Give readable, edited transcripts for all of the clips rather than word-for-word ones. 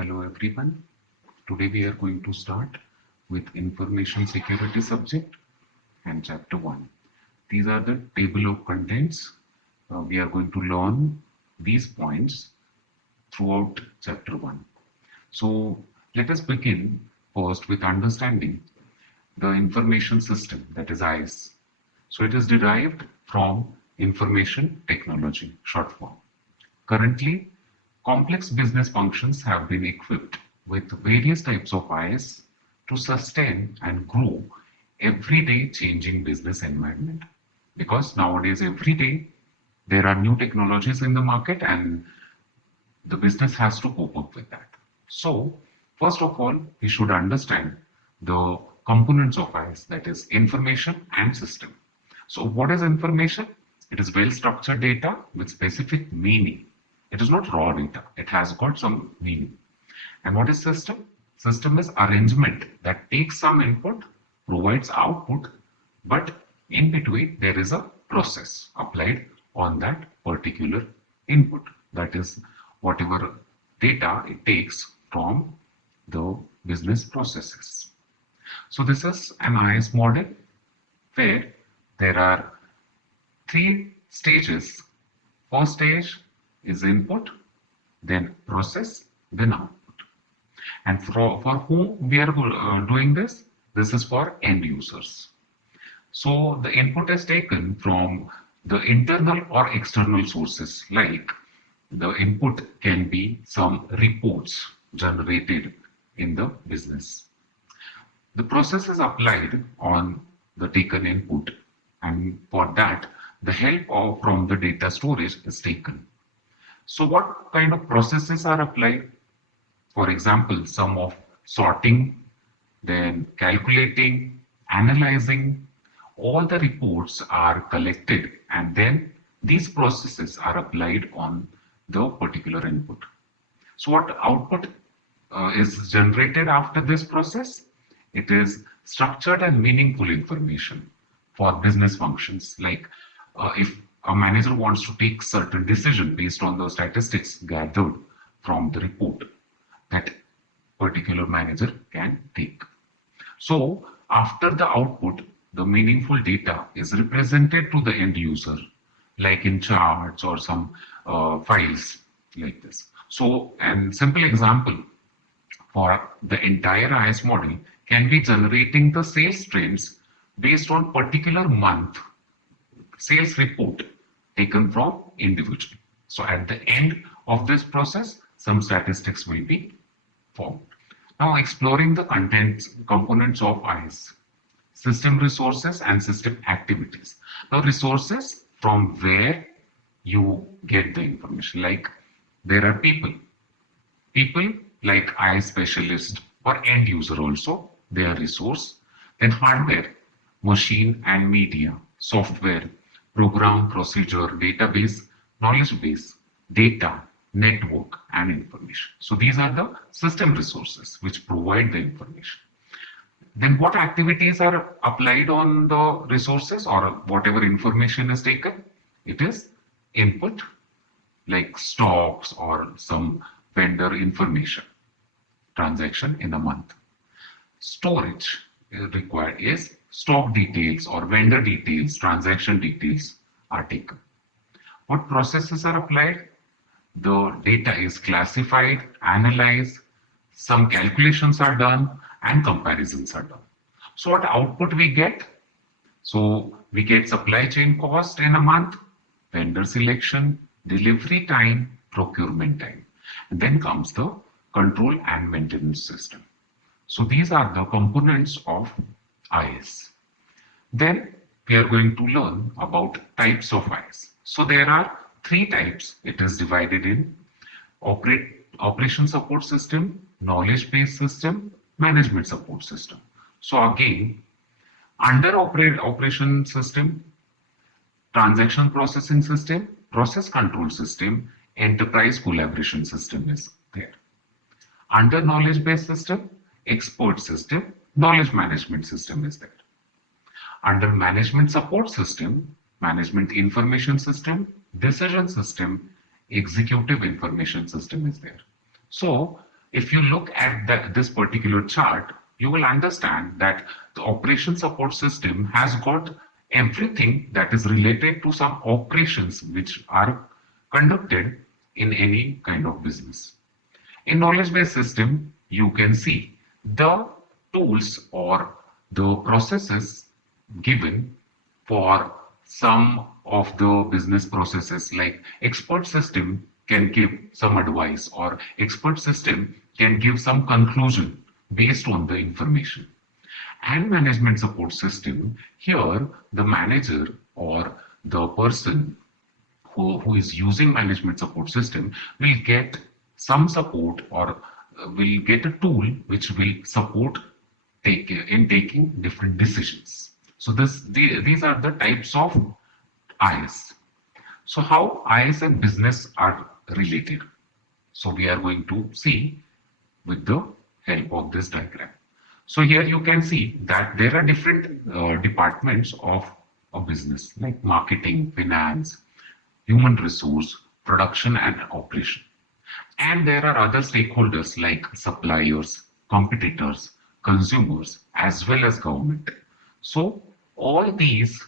Hello everyone. Today we are going to start with information security subject and chapter 1. These are the table of contents. We are going to learn these points throughout chapter 1. So let us begin first with understanding the information system, that is IS. So it is derived from information technology, short form. Currently, complex business functions have been equipped with various types of IS to sustain and grow everyday changing business environment. Because nowadays, every day, there are new technologies in the market and the business has to cope up with that. So, first of all, we should understand the components of IS, that is information and system. So, what is information? It is well structured data with specific meaning. It is not raw data, it has got some meaning. And what is system? System is arrangement that takes some input, provides output, but in between there is a process applied on that particular input. That is whatever data it takes from the business processes. So this is an IS model where there are three stages. First stage is input, then process, then output. And for whom we are doing this? This is for end users. So the input is taken from the internal or external sources, like the input can be some reports generated in the business. The process is applied on the taken input, and for that the help from the data storage is taken. So what kind of processes are applied? For example, some of sorting, then calculating, analyzing, all the reports are collected and then these processes are applied on the particular input. So what output is generated after this process? It is structured and meaningful information for business functions. Like if a manager wants to take certain decision based on the statistics gathered from the report, that particular manager can take. So after the output, the meaningful data is represented to the end user, like in charts or some files like this. So an simple example for the entire IS model can be generating the sales trends based on particular month sales report taken from individual. So at the end of this process, some statistics will be formed. Now exploring the contents components of IS, system resources and system activities. Now resources from where you get the information, like there are people like IS specialist or end user also, they are resource. Then hardware, machine and media, software, program, procedure, database, knowledge base, data, network, and information. So these are the system resources which provide the information. Then what activities are applied on the resources or whatever information is taken? It is input, like stocks or some vendor information, transaction in a month. Storage required is stock details or vendor details, transaction details are taken. What processes are applied? The data is classified, analyzed, some calculations are done, and comparisons are done. So what output we get? So we get supply chain cost in a month, vendor selection, delivery time, procurement time. And then comes the control and maintenance system. So these are the components of IS. Then we are going to learn about types of IS. So there are three types. It is divided in operation support system, knowledge based system, management support system. So again, under operation system, transaction processing system, process control system, enterprise collaboration system is there. Under knowledge based system, expert system, knowledge management system is there. Under management support system, management information system, decision system, executive information system is there. So if you look at this particular chart, you will understand that the operation support system has got everything that is related to some operations which are conducted in any kind of business. In knowledge-based system, you can see the tools or the processes given for some of the business processes, like expert system can give some advice, or expert system can give some conclusion based on the information. And management support system, here the manager or the person who is using management support system will get some support, or will get a tool which will support in taking different decisions. So these are the types of IS. So how IS and business are related? So we are going to see with the help of this diagram. So here you can see that there are different departments of a business, like marketing, finance, human resource, production and operation. And there are other stakeholders like suppliers, competitors, consumers, as well as government. So all these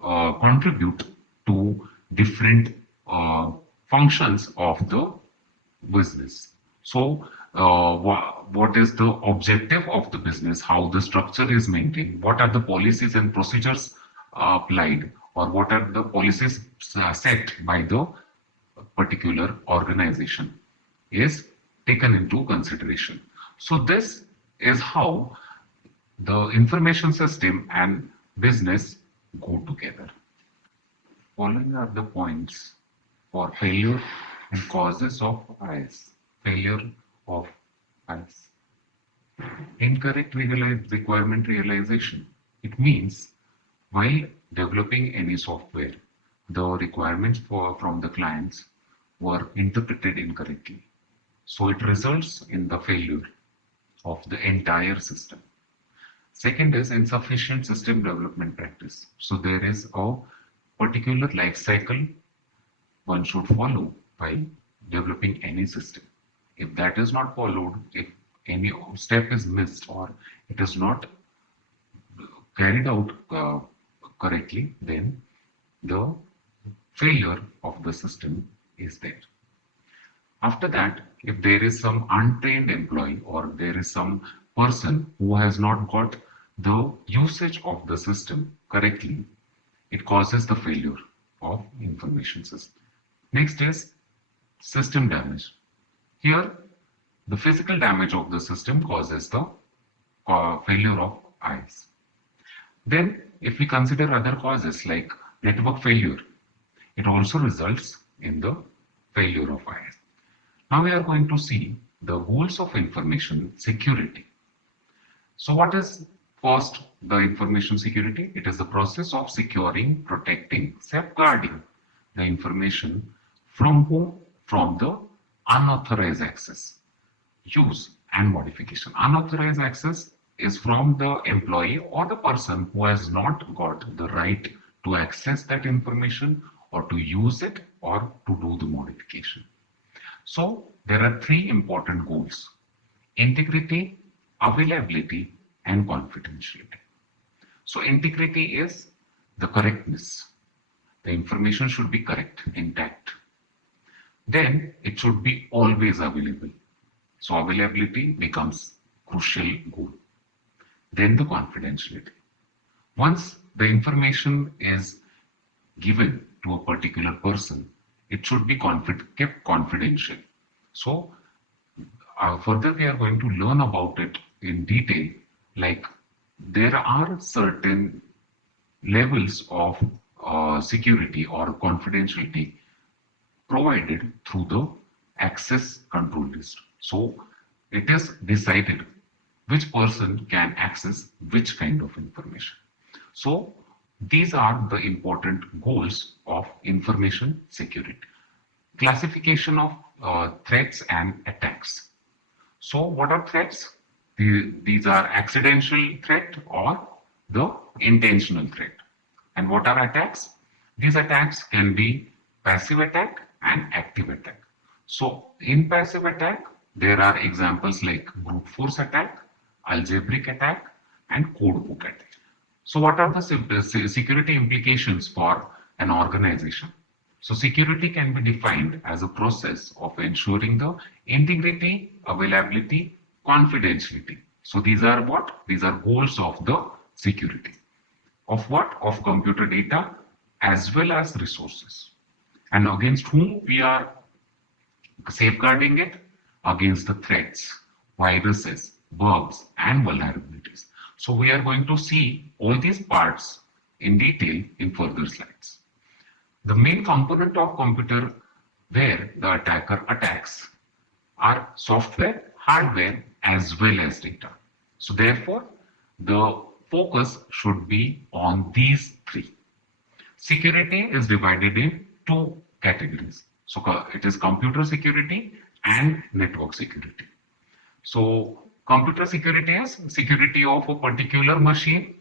contribute to different functions of the business. So, what is the objective of the business? How the structure is maintained? What are the policies and procedures applied? Or what are the policies set by the particular organization is taken into consideration. So, this is how the information system and business go together. Following are the points for failure and causes of IS. Failure of IS. Incorrect requirement realization. It means while developing any software, the requirements from the clients were interpreted incorrectly. So it results in the failure of the entire system. Second is insufficient system development practice. So there is a particular life cycle one should follow while developing any system. If that is not followed, if any step is missed or it is not carried out correctly, then the failure of the system is there. After that, if there is some untrained employee or there is some person who has not got the usage of the system correctly, it causes the failure of information system. Next is system damage. Here, the physical damage of the system causes the failure of IS. Then, if we consider other causes like network failure, it also results in the failure of IS. Now we are going to see the goals of information security. So what is first the information security? It is the process of securing, protecting, safeguarding the information from whom? From the unauthorized access, use and modification. Unauthorized access is from the employee or the person who has not got the right to access that information or to use it or to do the modification. So there are three important goals: integrity, availability, and confidentiality. So integrity is the correctness. The information should be correct, intact. Then it should be always available. So availability becomes crucial goal. Then the confidentiality. Once the information is given to a particular person, it should be kept confidential. So further we are going to learn about it in detail, like there are certain levels of security or confidentiality provided through the access control list. So it is decided which person can access which kind of information. So these are the important goals of information security. Classification of threats and attacks. So what are threats? These are accidental threat or the intentional threat. And what are attacks? These attacks can be passive attack and active attack. So in passive attack, There are examples like brute force attack, algebraic attack, and code book attack. So what are the security implications for an organization? So security can be defined as a process of ensuring the integrity, availability, confidentiality. So these are what? These are goals of the security. Of what? Of computer data as well as resources. And against whom we are safeguarding it? Against the threats, viruses, bugs, and vulnerabilities. So we are going to see all these parts in detail in further slides. The main component of computer where the attacker attacks are software, hardware, as well as data. So therefore, the focus should be on these three. Security is divided in two categories. So it is computer security and network security. So computer security is security of a particular machine,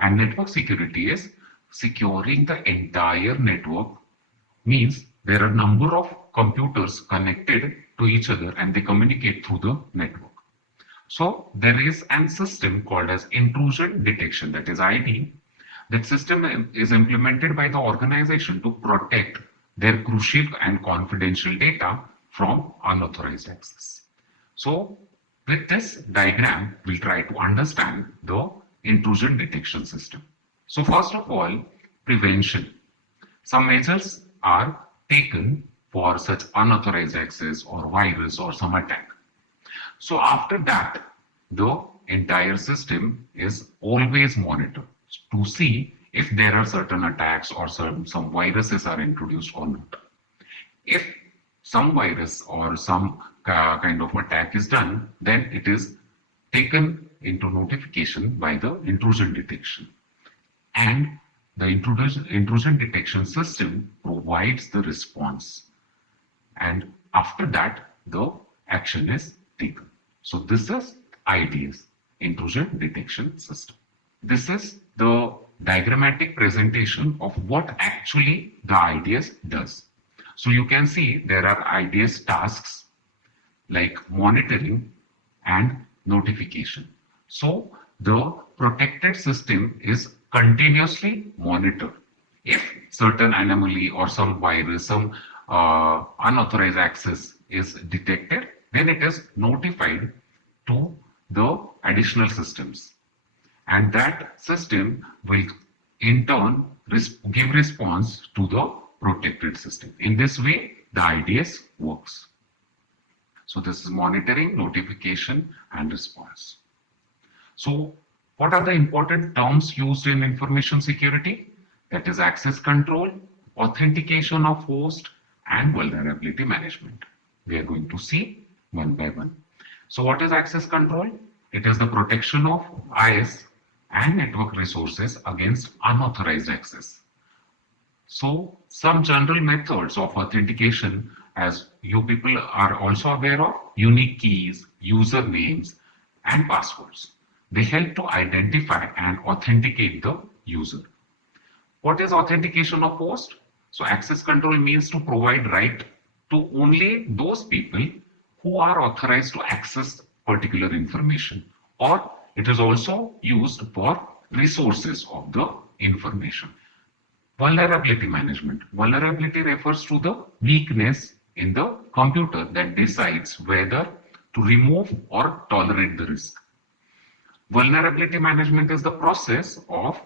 and network security is securing the entire network. Means there are a number of computers connected to each other and they communicate through the network. So there is an system called as intrusion detection, that is ID. That system is implemented by the organization to protect their crucial and confidential data from unauthorized access. So with this diagram, we'll try to understand the intrusion detection system. So first of all, prevention. Some measures are taken for such unauthorized access or virus or some attack. So after that, the entire system is always monitored to see if there are certain attacks or some viruses are introduced or not. If some virus or some kind of attack is done, then it is taken into notification by the intrusion detection. And the intrusion detection system provides the response. And after that, the action is taken. So this is IDS, intrusion detection system. This is the diagrammatic presentation of what actually the IDS does. So you can see there are IDS tasks like monitoring and notification. So the protected system is continuously monitored. If certain anomaly or some virus, some unauthorized access is detected, then it is notified to the additional systems. And that system will in turn give response to the protected system. In this way, the IDS works. So this is monitoring, notification, and response. So what are the important terms used in information security? That is access control, authentication of host, and vulnerability management. We are going to see one by one. So what is access control? It is the protection of IS and network resources against unauthorized access. So some general methods of authentication, as you people are also aware of, unique keys, usernames, and passwords. They help to identify and authenticate the user. What is authentication of host? So access control means to provide right to only those people who are authorized to access particular information, or it is also used for resources of the information. Vulnerability management. Vulnerability refers to the weakness in the computer that decides whether to remove or tolerate the risk. Vulnerability management is the process of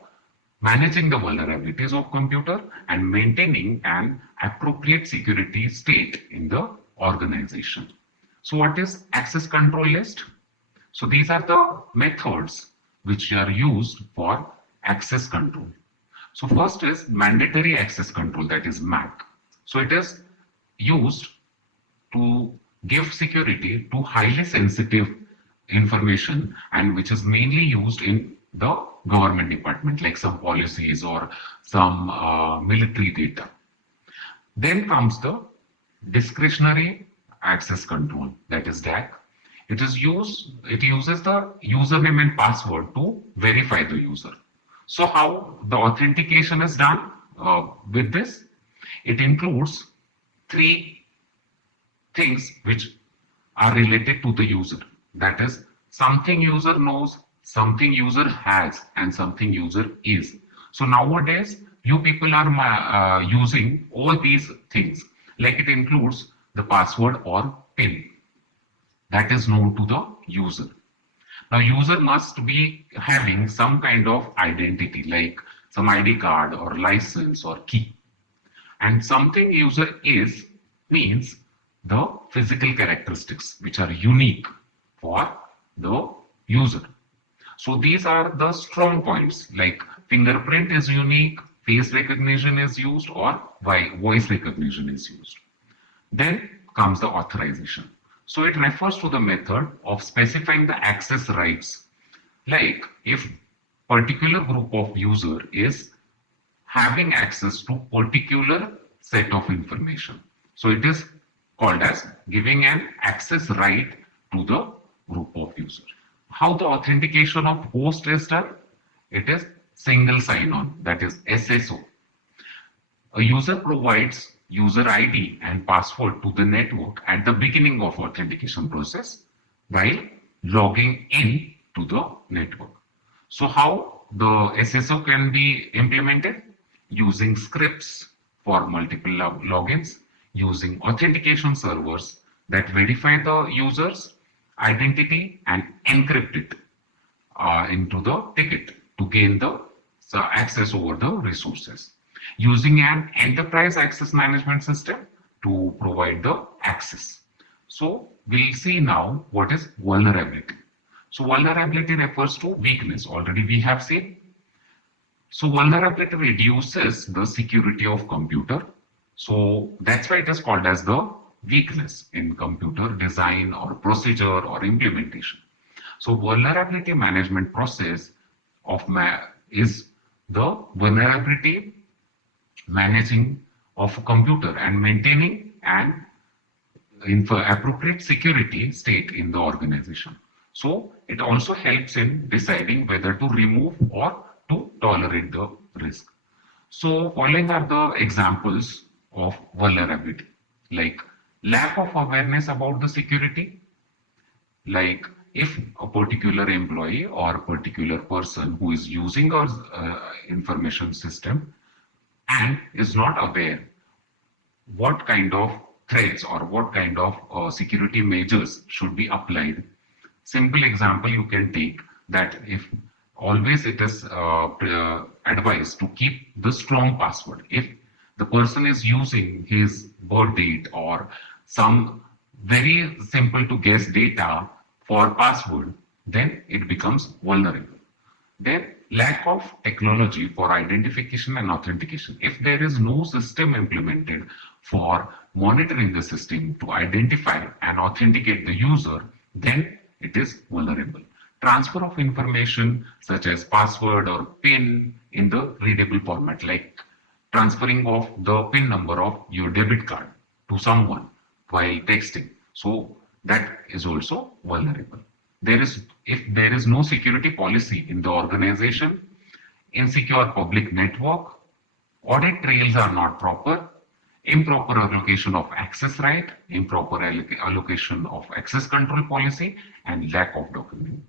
managing the vulnerabilities of computer and maintaining an appropriate security state in the organization. So what is access control list? So these are the methods which are used for access control. So first is mandatory access control, that is MAC. So it is used to give security to highly sensitive information and which is mainly used in the government department, like some policies or some military data. Then comes the discretionary access control, that is DAC. It uses the username and password to verify the user. So how the authentication is done with this? It includes three things which are related to the user. That is, something user knows, something user has, and something user is. So nowadays, you people are using all these things, like it includes the password or PIN that is known to the user. Now, user must be having some kind of identity, like some ID card or license or key. And something user is means the physical characteristics which are unique for the user. So these are the strong points, like fingerprint is unique, face recognition is used, or voice recognition is used. Then comes the authorization. So it refers to the method of specifying the access rights. Like if particular group of user is having access to particular set of information. So it is called as giving an access right to the group of users. How the authentication of host is done? It is single sign-on, that is SSO. A user provides user ID and password to the network at the beginning of authentication process while logging in to the network. So how the SSO can be implemented? Using scripts for multiple logins, using authentication servers that verify the user's identity and encrypt it into the ticket to gain the access over the resources. Using an enterprise access management system to provide the access. So we'll see now what is vulnerability. So vulnerability refers to weakness. Already we have seen. So vulnerability reduces the security of computer. So that's why it is called as the weakness in computer design or procedure or implementation. So vulnerability management process of is the vulnerability managing of a computer and maintaining an appropriate security state in the organization. So it also helps in deciding whether to remove or to tolerate the risk. So following are the examples of vulnerability, like lack of awareness about the security, like if a particular employee or a particular person who is using our information system and is not aware what kind of threats or what kind of security measures should be applied. Simple example you can take that if always it is advised to keep the strong password. If the person is using his birth date or some very simple to guess data for password, then it becomes vulnerable. Then lack of technology for identification and authentication. If there is no system implemented for monitoring the system to identify and authenticate the user, then it is vulnerable. Transfer of information such as password or PIN in the readable format, like transferring of the PIN number of your debit card to someone while texting. So that is also vulnerable. If there is no security policy in the organization, insecure public network, audit trails are not proper, improper allocation of access right, improper allocation of access control policy, and lack of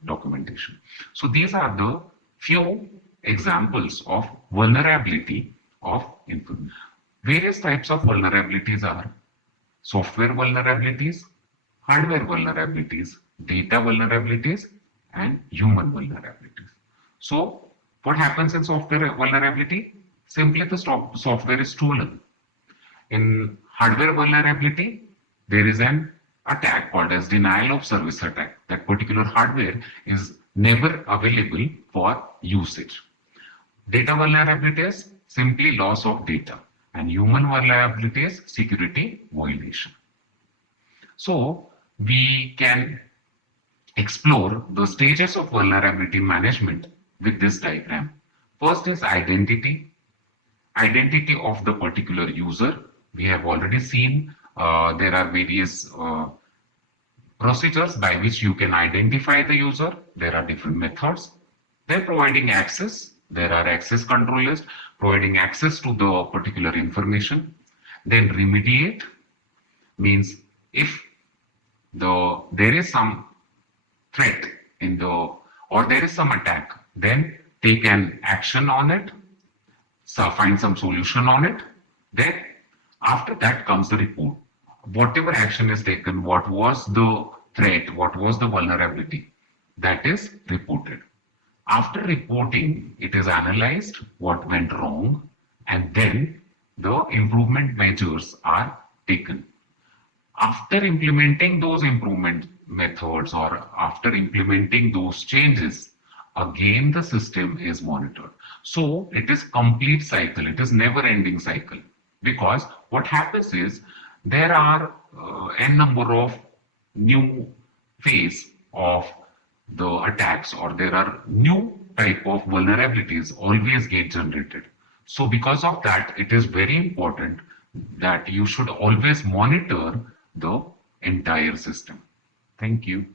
documentation. So these are the few examples of vulnerability of information. Various types of vulnerabilities are software vulnerabilities, hardware vulnerabilities, data vulnerabilities, and human vulnerabilities. So what happens in software vulnerability? Simply the software is stolen. In hardware vulnerability, there is an attack called as denial of service attack. That particular hardware is never available for usage. Data vulnerability is simply loss of data, and human vulnerability is security violation. So we can explore the stages of vulnerability management with this diagram. First is identity. Identity of the particular user. We have already seen there are various procedures by which you can identify the user. There are different methods. Then providing access. There are access control lists providing access to the particular information. Then remediate means if there is some threat in the or there is some attack, then take an action on it, so find some solution on it. Then after that comes the report. Whatever action is taken, what was the threat, what was the vulnerability, that is reported. After reporting, it is analyzed what went wrong, and then the improvement measures are taken. After implementing those improvement methods or after implementing those changes, again the system is monitored. So it is complete cycle, it is never ending cycle, because what happens is there are n number of new phase of the attacks, or there are new type of vulnerabilities always get generated. So because of that, it is very important that you should always monitor the entire system. Thank you.